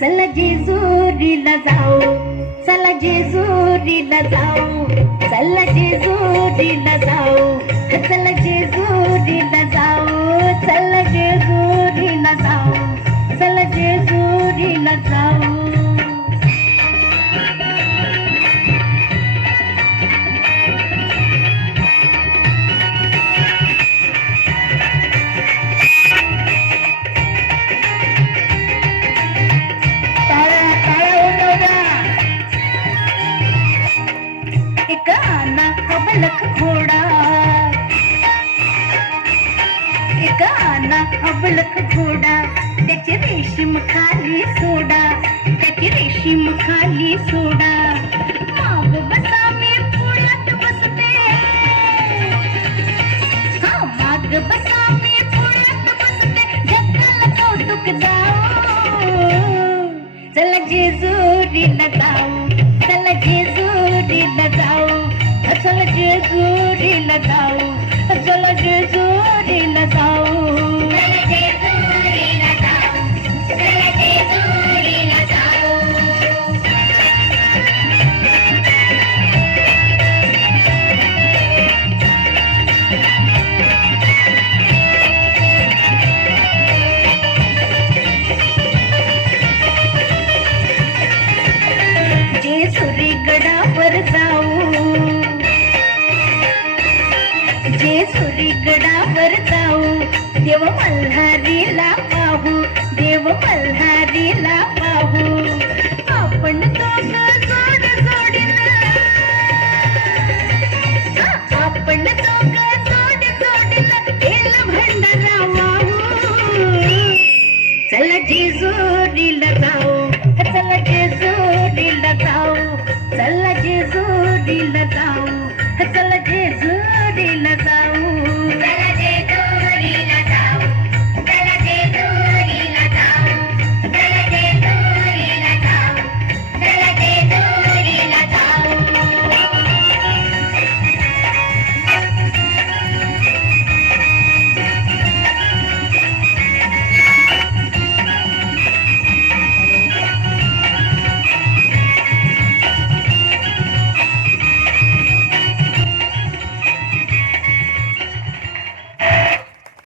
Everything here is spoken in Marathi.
चला जेजुरीला जाऊ, चला जेजुरीला जाऊ, चला जेजुरीला जाऊ, चला जेजुरीला जाऊ, चला जेजुरीला जाऊ, चला जेजुरीला जाऊ. अबलख घोडा, एक आना अबलख घोडा, त्याची रेशीम खाली सोडा, त्याची रेशीम खाली सोडा. माग बसा मी पुढ्यात बसते, हा माग बसा मी पुढ्यात बसते, जगाला कौतुक जाऊ. चला जेजुरीला जाऊ, चला जेजुरीला जाऊ, चला जेजुरीला जाऊ, चला जेजुरीला जाऊ.